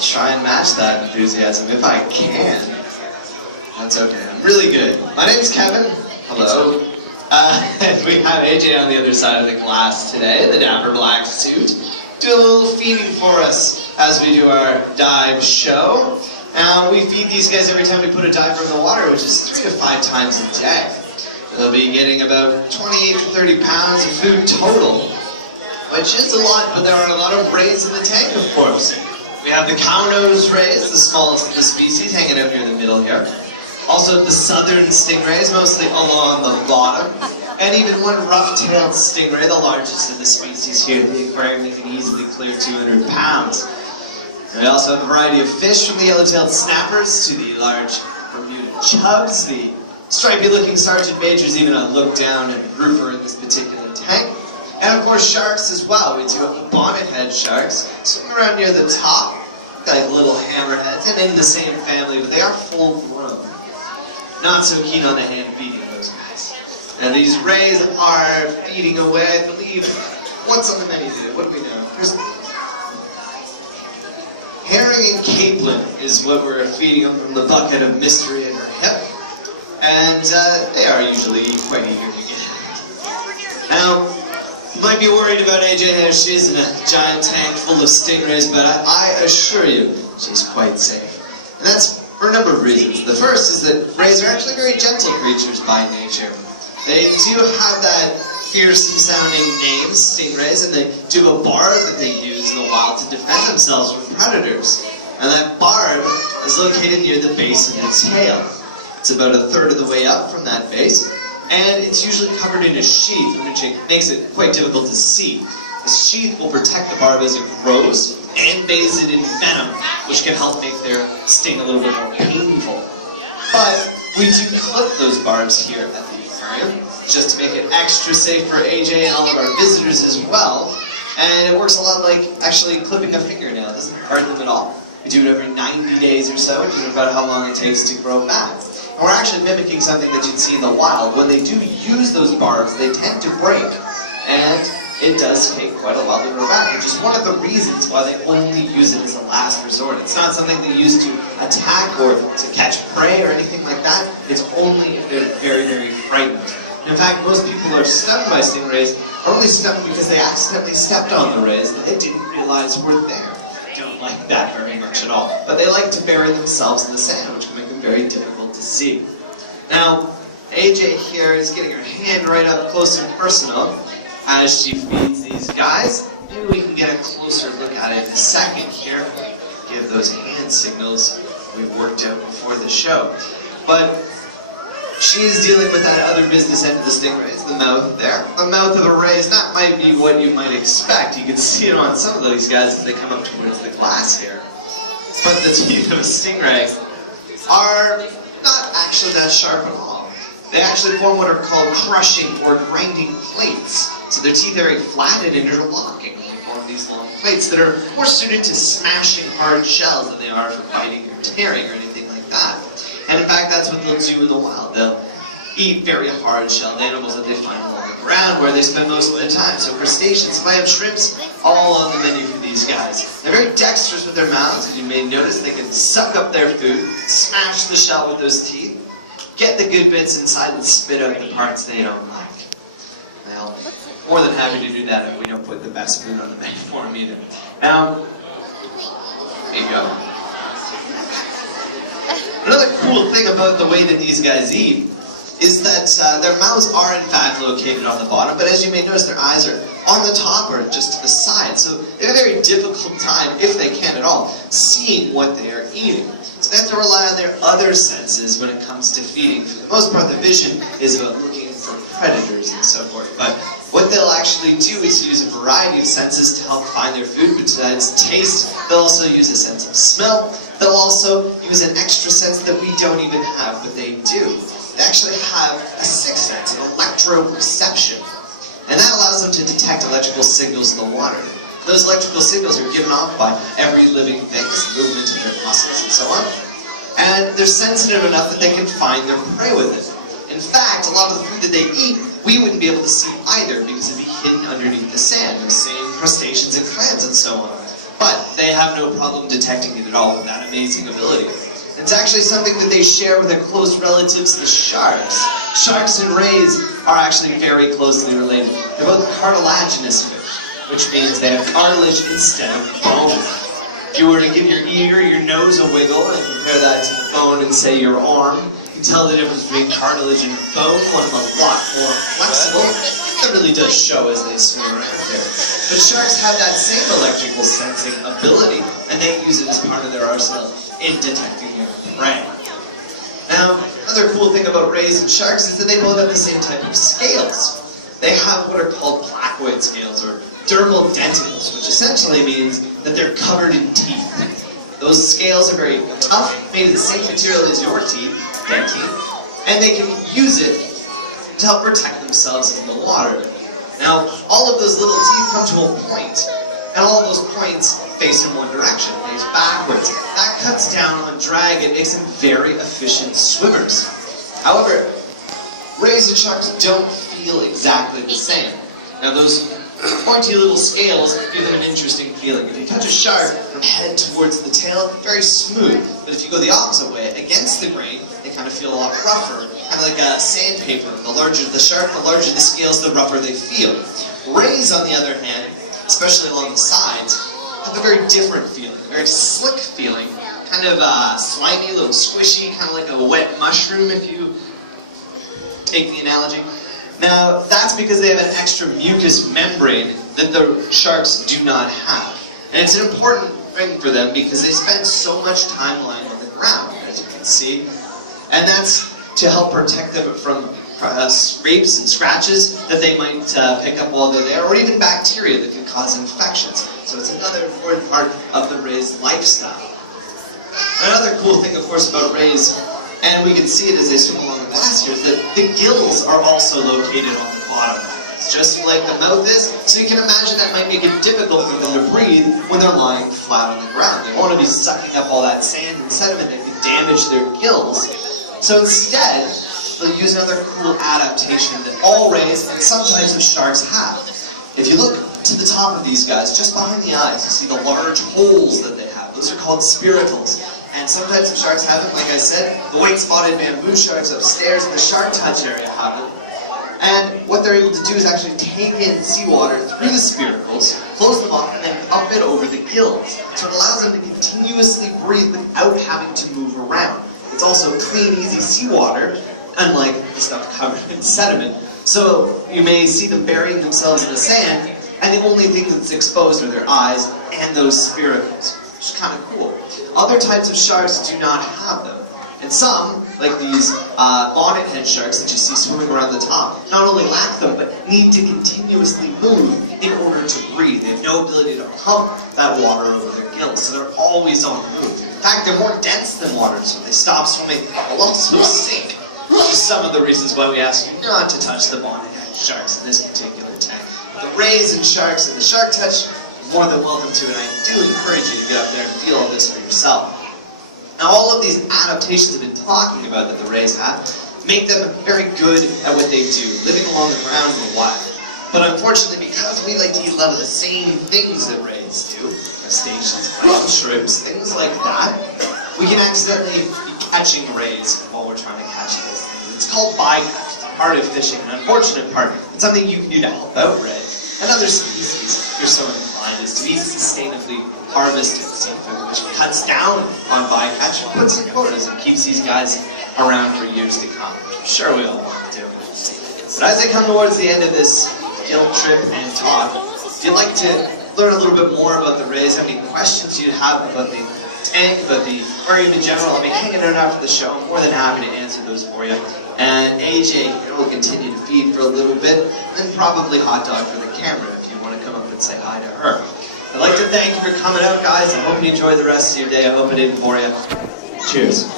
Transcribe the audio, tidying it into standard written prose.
try and match that enthusiasm if I can. That's okay. I'm really good. My name's Kevin. Hello. And we have AJ on the other side of the glass today, the dapper black suit. Do a little feeding for us as we do our dive show. We feed these guys every time we put a diver in the water, which is 3 to 5 times a day. They'll be getting about 28 to 30 pounds of food total, which is a lot, but there are a lot of rays in the tank, of course. We have the cow-nosed rays, the smallest of the species, hanging out near the middle here. Also the southern stingrays, mostly along the bottom. And even one rough-tailed stingray, the largest of the species here at the aquarium, that can easily clear 200 pounds. And we also have a variety of fish, from the yellow-tailed snappers to the large Bermuda chubs, the stripy-looking sergeant majors, even a look-down and grouper in this particular tank. And of course sharks as well. We do have bonnet-head sharks, swimming around near the top, like little hammerheads, and in the same family, but they are full-grown. Not so keen on the hand feeding, those guys. And these rays are feeding away, I believe. What's on the menu today? What do we know? There's herring and capelin is what we're feeding them from the bucket of mystery in her hip. And they are usually quite eager to get it. Now, you might be worried about AJ there. She is in a giant tank full of stingrays, but I assure you, she's quite safe. And that's for a number of reasons. The first is that rays are actually very gentle creatures by nature. They do have that fearsome sounding name, stingrays, and they do have a barb that they use in the wild to defend themselves from predators. And that barb is located near the base of the tail. It's about a third of the way up from that base, and it's usually covered in a sheath, which makes it quite difficult to see. The sheath will protect the barb as it grows, and bathes it in venom, which can help make their sting a little bit more painful. But we do clip those barbs here at the aquarium, just to make it extra safe for AJ and all of our visitors as well. And it works a lot like actually clipping a fingernail. It doesn't hurt them at all. We do it every 90 days or so, which is about how long it takes to grow back. And we're actually mimicking something that you'd see in the wild. When they do use those barbs, they tend to break. And it does take quite a while to grow back, which is one of the reasons why they only use it as a last resort. It's not something they use to attack or to catch prey or anything like that. It's only if they're very, very frightened. In fact, most people who are stung by stingrays are only stung because they accidentally stepped on the rays that they didn't realize were there. They don't like that very much at all. But they like to bury themselves in the sand, which can make them very difficult to see. Now, AJ here is getting her hand right up close and personal as she feeds these guys. Maybe we can get a closer look at it in a second here. Give those hand signals we've worked out before the show. But she is dealing with that other business end of the stingrays, the mouth there. The mouth of a ray is not might be what you might expect. You can see it on some of these guys as they come up towards the glass here. But the teeth of a stingray are not actually that sharp at all. They actually form what are called crushing or grinding plates. So their teeth are very flat and interlocking. They form these long plates that are more suited to smashing hard shells than they are for biting or tearing or anything like that. And in fact, that's what they'll do in the wild. They'll eat very hard-shelled animals that they find along the ground, where they spend most of their time. So crustaceans, clam, shrimps, all on the menu for these guys. They're very dexterous with their mouths. As you may notice, they can suck up their food, smash the shell with those teeth, get the good bits inside, and spit out the parts they don't like. Well, more than happy to do that if we don't put the best food on the menu for them either. Now, there you go. Another cool thing about the way that these guys eat is that their mouths are in fact located on the bottom, but as you may notice, their eyes are on the top or just to the side. So they have a very difficult time, if they can at all, seeing what they are eating. So they have to rely on their other senses when it comes to feeding. For the most part, the vision is about looking for predators and so forth. But what they'll actually do is use a variety of senses to help find their food. Besides taste, they'll also use a sense of smell. They'll also use an extra sense that we don't even have, but they do. They actually have a sixth sense, an electroreception. And that allows them to detect electrical signals in the water. Those electrical signals are given off by every living thing's movement of their muscles and so on. And they're sensitive enough that they can find their prey with it. In fact, a lot of the food that they eat, we wouldn't be able to see either because it'd be hidden underneath the sand, those same crustaceans and clams and so on. but they have no problem detecting it at all with that amazing ability. It's actually something that they share with their close relatives, the sharks. Sharks and rays are actually very closely related. They're both cartilaginous fish, which means they have cartilage instead of bone. If you were to give your ear, your nose a wiggle, and compare that to the bone and say your arm, you can tell the difference between cartilage and bone. One's a lot more flexible. That really does show as they swim around there. But sharks have that same electrical sensing ability, and they use it as part of their arsenal in detecting their prey. Now, another cool thing about rays and sharks is that they both have the same type of scales. They have what are called placoid scales, or dermal denticles, which essentially means that they're covered in teeth. Those scales are very tough, made of the same material as your teeth, dentine, and they can use it to help protect themselves in the water. Now, all of those little teeth come to a point, and all of those points face in one direction, face backwards. That cuts down on drag and makes them very efficient swimmers. However, rays and sharks don't feel exactly the same. Now, those pointy little scales give them an interesting feeling. If you touch a shark from head towards the tail, very smooth. But if you go the opposite way, against the grain, they kind of feel a lot rougher, kind of like a sandpaper. The larger the shark, the larger the scales, the rougher they feel. Rays, on the other hand, especially along the sides, have a very different feeling, a very slick feeling, kind of slimy, a little squishy, kind of like a wet mushroom, if you take the analogy. Now, that's because they have an extra mucous membrane that the sharks do not have. And it's an important thing for them because they spend so much time lying on the ground, as you can see. And that's to help protect them from scrapes and scratches that they might pick up while they're there, or even bacteria that could cause infections. So it's another important part of the ray's lifestyle. Another cool thing, of course, about rays, and we can see it as they swim along the glass here, is that the gills are also located on the bottom. It's just like the mouth is, so you can imagine that might make it difficult for them to breathe when they're lying flat on the ground. They want to be sucking up all that sand and sediment that could damage their gills. So instead, they'll use another cool adaptation that all rays and some types of sharks have. If you look to the top of these guys, just behind the eyes, you see the large holes that they have. Those are called spiracles. And some types of sharks have them, like I said. The white-spotted bamboo sharks upstairs in the shark touch area have them. And what they're able to do is actually take in seawater through the spiracles, close them off, and then pump it over the gills. So it allows them to continuously breathe without having to move around. It's also clean, easy seawater, unlike the stuff covered in sediment. So you may see them burying themselves in the sand, and the only thing that's exposed are their eyes and those spiracles, which is kind of cool. Other types of sharks do not have them. And some, like these bonnethead sharks that you see swimming around the top, not only lack them, but need to continuously move in order to breathe. They have no ability to pump that water over their gills, so they're always on the move. In fact, they're more dense than water, so if they stop swimming, they'll also sink. Which is some of the reasons why we ask you not to touch the bonnethead sharks in this particular tank. The rays and sharks and the shark touch, more than welcome to, and I do encourage you to get up there and feel all this for yourself. Now, all of these adaptations I've been talking about that the rays have make them very good at what they do, living along the ground in the wild. But unfortunately, because we like to eat a lot of the same things that rays do, crustaceans, shrimps, things like that, we can accidentally be catching rays while we're trying to catch those things. It's called bycatch, part of fishing, an unfortunate part. It's something you can do to help out ray. And other species, if you're so inclined, is to eat sustainably harvested seafood, which cuts down on bycatch and puts in quotas and keeps these guys around for years to come, which I'm sure we all want to do. But as I come towards the end of this guilt trip and talk, if you'd like to learn a little bit more about the rays, have any questions you have about the tank, about the aquarium in general, I'll be hanging out after the show. I'm more than happy to answer those for you. And AJ here will continue to feed for a little bit, and then probably hot dog for the camera if you want to come up and say hi to her. I'd like to thank you for coming out, guys. I hope you enjoy the rest of your day. I hope it didn't bore you. Cheers.